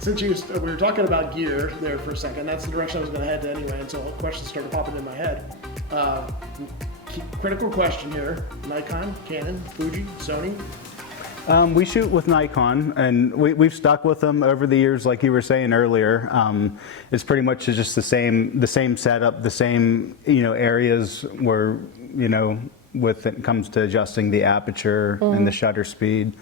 Since we were talking about gear there for a second, that's the direction I was going to head to anyway until questions started popping in my head. Critical question here: Nikon, Canon, Fuji, Sony. We shoot with Nikon, and we've stuck with them over the years, like you were saying earlier. It's pretty much just the same setup, the same areas where with it comes to adjusting the aperture and the shutter speed.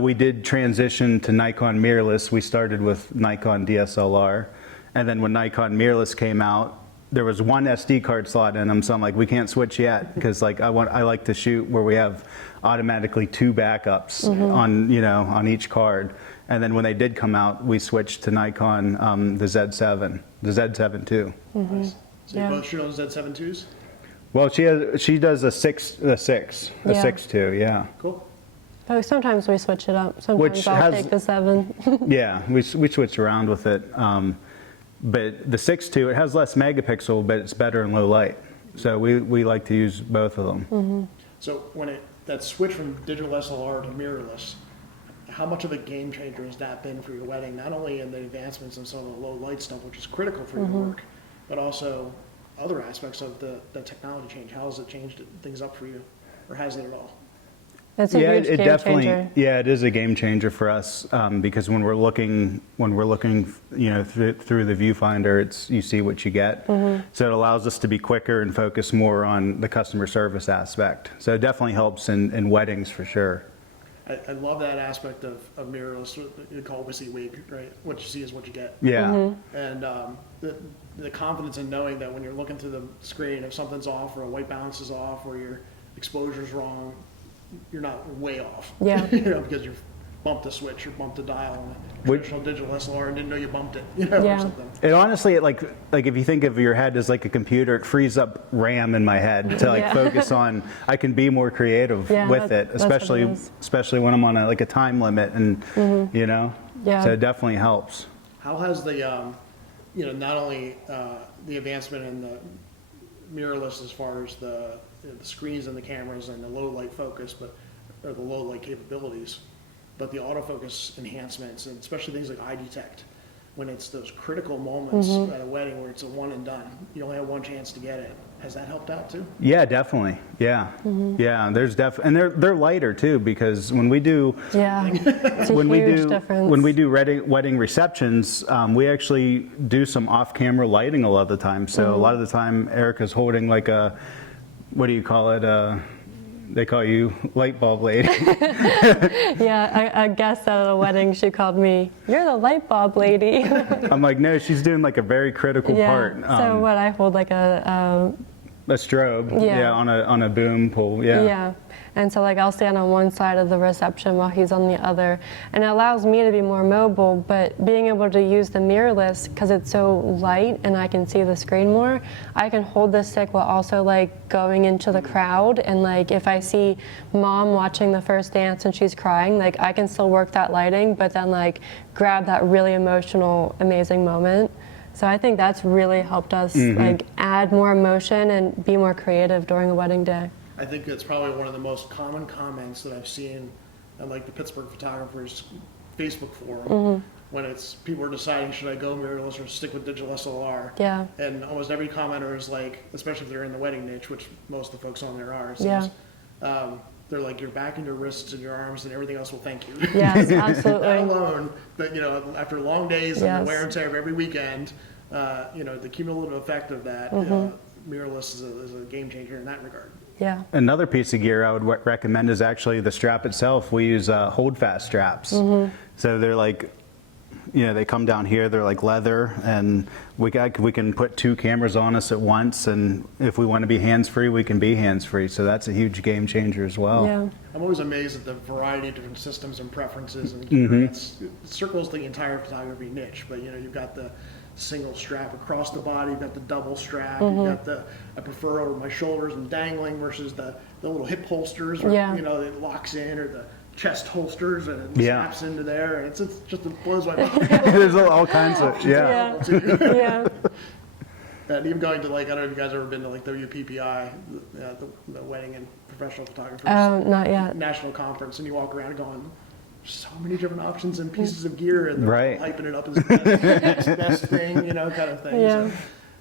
We did transition to Nikon mirrorless. We started with Nikon DSLR, and then when Nikon mirrorless came out, there was one SD card slot in them, so I'm like, we can't switch yet because like I like to shoot where we have automatically 2 backups on each card. And then when they did come out, we switched to Nikon the Z7, the Z7 II. Nice. So you both shoot on Z7 IIs? Well, she does a 6 II, yeah. Cool. But sometimes we switch it up. Sometimes I'll take the 7. Yeah, we switch around with it. But the 6 II, it has less megapixel, but it's better in low light. So we like to use both of them. So when that switch from digital SLR to mirrorless, how much of a game changer has that been for your wedding? Not only in the advancements and some of the low light stuff, which is critical for your work, but also other aspects of the technology change. How has it changed things up for you, or has it at all? It's a huge game changer. Yeah, it is a game changer for us because when we're looking, through the viewfinder, you see what you get. So it allows us to be quicker and focus more on the customer service aspect. So it definitely helps in weddings for sure. I love that aspect of mirrorless. You call it WYSI week, right? What you see is what you get. Yeah. And the confidence in knowing that when you're looking through the screen, if something's off or a white balance is off or your exposure's wrong, you're not way off. Yeah. Because you've bumped a switch or bumped a dial on a traditional digital SLR and didn't know you bumped it, or something. It honestly, like if you think of your head as like a computer, it frees up RAM in my head to focus on. I can be more creative with it, especially when I'm on a time limit, and so it definitely helps. How has the not only the advancement in the mirrorless as far as the screens and the cameras and the low light focus, or the low light capabilities, but the autofocus enhancements, and especially things like eye detect, when it's those critical moments at a wedding where it's a one and done, you only have one chance to get it. Has that helped out too? Yeah, definitely. Yeah, yeah. There's and they're lighter too, because when we do when we do wedding receptions, we actually do some off-camera lighting a lot of the time. So a lot of the time, Erica's holding like a, what do you call it? They call you light bulb lady. Yeah, I guess at a wedding she called me, "You're the light bulb lady." I'm like, no, she's doing like a very critical part. So what, I hold like a strobe, on a boom pole, Yeah, and so like I'll stand on one side of the reception while he's on the other, and it allows me to be more mobile. But being able to use the mirrorless, because it's so light and I can see the screen more, I can hold the stick while also like going into the crowd. And like if I see mom watching the first dance and she's crying, like I can still work that lighting, but then like grab that really emotional, amazing moment. So I think that's really helped us like add more emotion and be more creative during a wedding day. I think it's probably one of the most common comments that I've seen on like the Pittsburgh Photographers Facebook forum when it's people are deciding, should I go mirrorless or stick with digital SLR? Yeah. And almost every commenter is like, especially if they're in the wedding niche, which most of the folks on there are, they're like, your back and your wrists and your arms and everything else will thank you. Yes, absolutely. That alone, but after long days and the wear and tear of every weekend, the cumulative effect of that, mirrorless is a game changer in that regard. Yeah. Another piece of gear I would recommend is actually the strap itself. We use hold fast straps. So they're like, they come down here, they're like leather, and we can put 2 cameras on us at once, and if we want to be hands-free, we can be hands-free. So that's a huge game changer as well. Yeah. I'm always amazed at the variety of different systems and preferences and gear. It circles the entire photography niche, but you've got the single strap across the body, you've got the double strap, you've got I prefer over my shoulders and dangling versus the little hip holsters, or, it locks in, or the chest holsters and it snaps into there, and it's just, it blows my mind. There's all kinds of, And even going to I don't know if you guys have ever been to WPPI, the Wedding and Professional Photographers not yet. National Conference, and you walk around going, so many different options and pieces of gear, and they're Right. hyping it up as the best thing, you know, kind of thing. Yeah.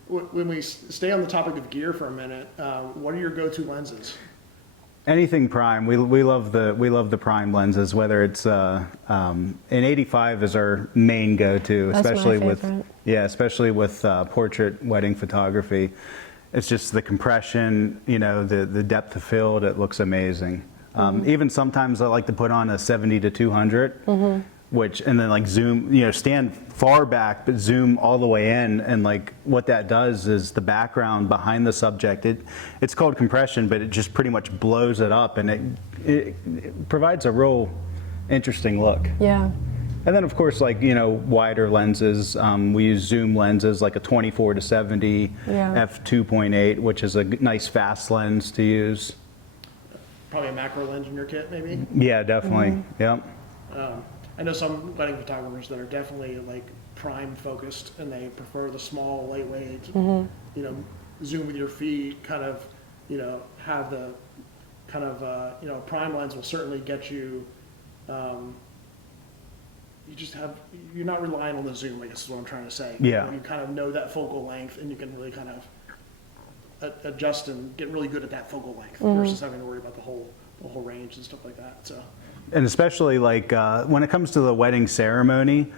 So, when we stay on the topic of gear for a minute, what are your go-to lenses? Anything prime. We love the prime lenses. Whether it's an 85 is our main go-to, That's my especially favorite. especially with portrait wedding photography. It's just the compression, you know, the depth of field. It looks amazing. Even sometimes I like to put on a 70 to 200, which and then like zoom, you know, stand far back but zoom all the way in, and like what that does is the background behind the subject. It's called compression, but it just pretty much blows it up, and it provides a real interesting look. Yeah. And then of course, like, you know, wider lenses. We use zoom lenses like a 24 to 70 Yeah. f2.8, which is a nice fast lens to use. Probably a macro lens in your kit, maybe. Yeah, definitely. Yep. I know some wedding photographers that are definitely like prime focused, and they prefer the small, lightweight, you know, zoom with your feet, kind of, you know, have the kind of, you know, prime lens will certainly get you, you're not relying on the zoom, I guess is what I'm trying to say. Yeah. You kind of know that focal length, and you can really kind of adjust and get really good at that focal length versus having to worry about the whole range and stuff like that. So. And especially like when it comes to the wedding ceremony,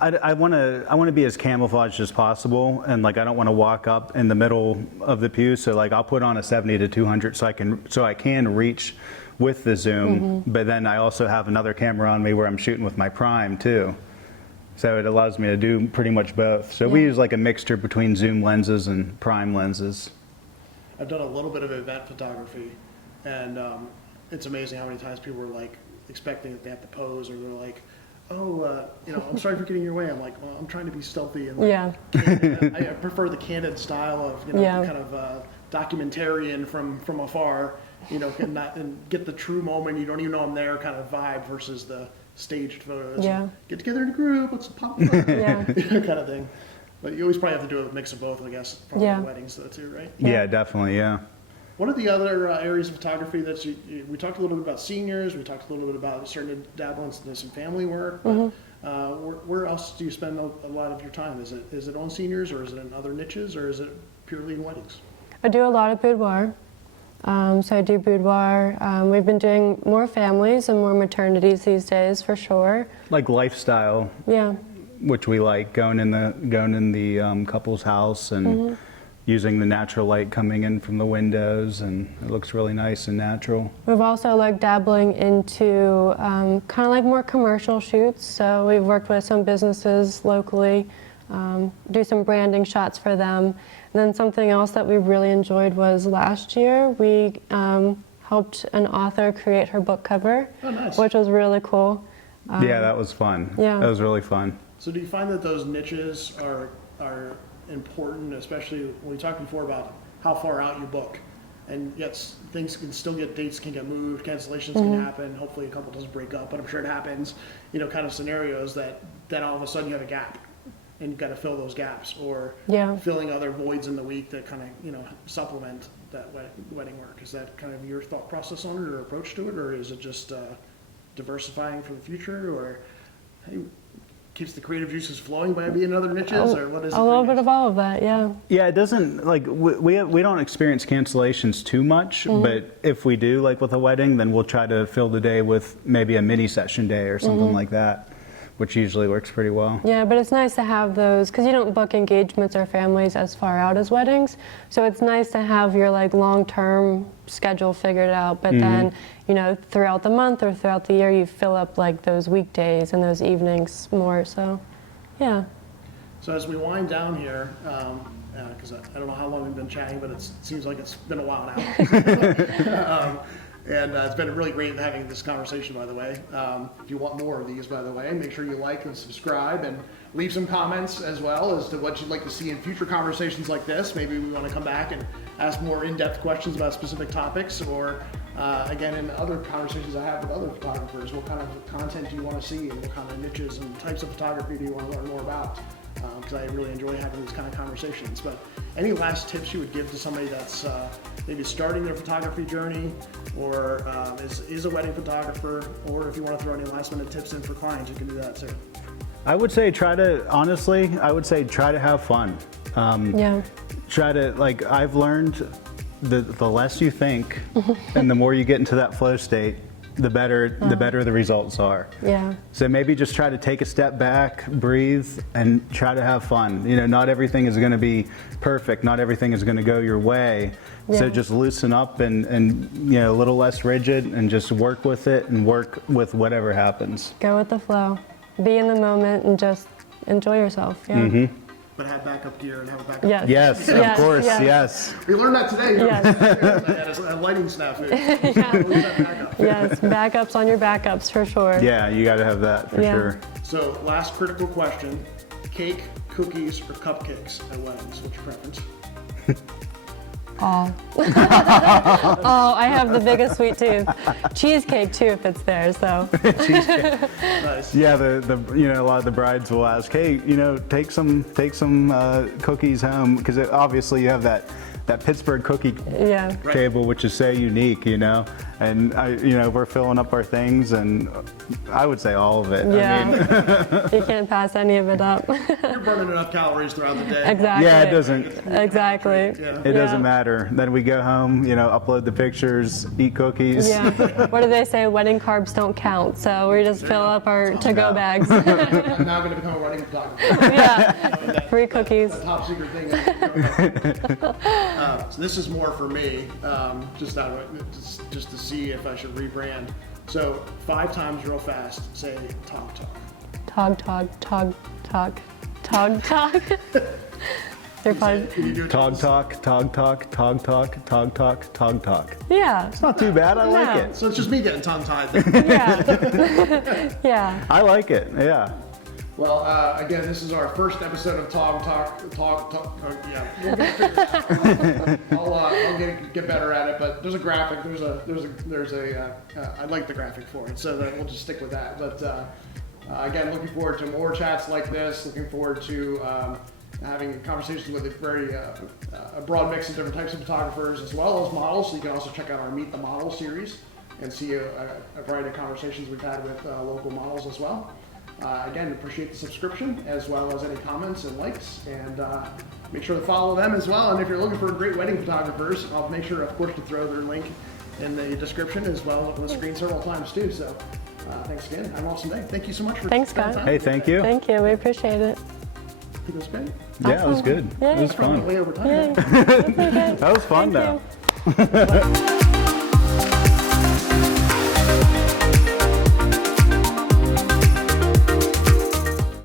I want to be as camouflaged as possible, and like I don't want to walk up in the middle of the pew. So like I'll put on a 70 to 200 so I can reach with the zoom, but then I also have another camera on me where I'm shooting with my prime too. So it allows me to do pretty much both. So we use like a mixture between zoom lenses and prime lenses. I've done a little bit of event photography, and it's amazing how many times people are like expecting that they have to pose, or they're like, "Oh, you know, I'm sorry for getting in your way." I'm like, "Well, I'm trying to be stealthy and like, Yeah. I prefer the candid style of, you know, Yeah. kind of documentarian from afar, you know, and get the true moment. You don't even know I'm there kind of vibe versus the staged photos. Yeah. Get together in a group, let's pop up, Yeah. kind of thing. But you always probably have to do a mix of both, I guess, probably Yeah. at weddings though too, right? Yeah, definitely. Yeah. What are the other areas of photography that we talked a little bit about seniors, we talked a little bit about starting to dabble into some family work, but where else do you spend a lot of your time? Is it on seniors, or is it in other niches, or is it purely in weddings? I do a lot of boudoir. So I do boudoir. We've been doing more families and more maternities these days, for sure. Like lifestyle, Yeah. which we like, going in the couple's house and using the natural light coming in from the windows, and it looks really nice and natural. We've also like dabbling into kind of like more commercial shoots. So we've worked with some businesses locally, do some branding shots for them. And then something else that we really enjoyed was last year we helped an author create her book cover, Oh, nice. which was really cool. Yeah, that was fun. yeah. That was really fun. So do you find that those niches are important, especially when we talked before about how far out you book, and yet things can still dates can get moved, cancellations can happen, hopefully a couple doesn't break up, but I'm sure it happens, you know, kind of scenarios that then all of a sudden you have a gap and you've got to fill those gaps, or Yeah. filling other voids in the week that kind of, you know, supplement that wedding work. Is that kind of your thought process on it or approach to it, or is it just diversifying for the future, or hey, keeps the creative juices flowing by being in other niches, or what is it? A little bit of all of that, yeah. Yeah, it doesn't, like, we don't experience cancellations too much, but if we do, like with a wedding, then we'll try to fill the day with maybe a mini session day or something like that, which usually works pretty well. Yeah, but it's nice to have those, because you don't book engagements or families as far out as weddings, so it's nice to have your like long-term schedule figured out, but then, you know, throughout the month or throughout the year, you fill up like those weekdays and those evenings more, so, yeah. So as we wind down here, because I don't know how long we've been chatting, but it seems like it's been a while now. And it's been really great having this conversation, by the way. If you want more of these, by the way, make sure you like and subscribe, and leave some comments as well as to what you'd like to see in future conversations like this. Maybe we want to come back and ask more in-depth questions about specific topics, or again, in other conversations I have with other photographers, what kind of content do you want to see, and what kind of niches and types of photography do you want to learn more about? because I really enjoy having these kind of conversations. But any last tips you would give to somebody that's maybe starting their photography journey, or is a wedding photographer, or if you want to throw any last minute tips in for clients, you can do that too. I would say try to have fun. Yeah. Try to, like, I've learned the less you think and the more you get into that flow state, the better the results are. Yeah. So maybe just try to take a step back, breathe, and try to have fun. You know, not everything is going to be perfect. Not everything is going to go your way. So Yeah. just loosen up and you know, a little less rigid, and just work with it and work with whatever happens. Go with the flow. Be in the moment and just enjoy yourself. Yeah. But have backup gear and have a backup. Yes. Yes, of course, yes. We learned that today. Yes. A lighting snafu. Yes. Backups on your backups for sure. Yeah, you got to have that for Yeah. sure. So last critical question, cake, cookies, or cupcakes at weddings? What's your preference? Oh. Oh, I have the biggest sweet tooth. Cheesecake too, if it's there. So. Nice. Yeah, the you know, a lot of the brides will ask, hey, you know, take some cookies home, because obviously you have that Pittsburgh cookie Yeah. table, which is so unique, you know, and we're filling up our things, and I would say all of it. Yeah. I mean, You can't pass any of it up. You're burning enough calories throughout the day. Exactly. yeah, it doesn't. Exactly. Yeah. It doesn't matter. Then we go home, you know, upload the pictures, eat cookies. Yeah. What do they say? Wedding carbs don't count. So we just fill up our to-go bags. I'm now going to become a wedding photographer. Yeah. Free cookies. The top secret thing. So this is more for me, just to see if I should rebrand. So 5 times real fast, say talk. Tog, tog, tog, tog, tog, tog. You're fine. Can you do it? Tog talk, tog talk, tog talk, tog talk, tog talk. Yeah. It's not too bad. I like No. it. So it's just me getting tongue-tied then. Yeah. Yeah. I like it. Yeah. Well, again, this is our first episode of Talk. Yeah, we'll get it I'll get better at it, but there's a graphic. I like the graphic for it, so that we'll just stick with that. But again, looking forward to more chats like this. Looking forward to having conversations with a very a broad mix of different types of photographers as well as models. So you can also check out our Meet the Model series and see a variety of conversations we've had with local models as well. Again, appreciate the subscription as well as any comments and likes, and make sure to follow them as well. And if you're looking for great wedding photographers, I'll make sure, of course, to throw their link in the description as well as on the screen several times too. So thanks again. Have an awesome day. Thank you so much for Thanks, spending guys. time. Hey, thank you. Thank you. We appreciate it. It was great. Yeah, it was good. Yay. It was fun. Way over time. Yay. That's okay. That was fun, Thank though. you.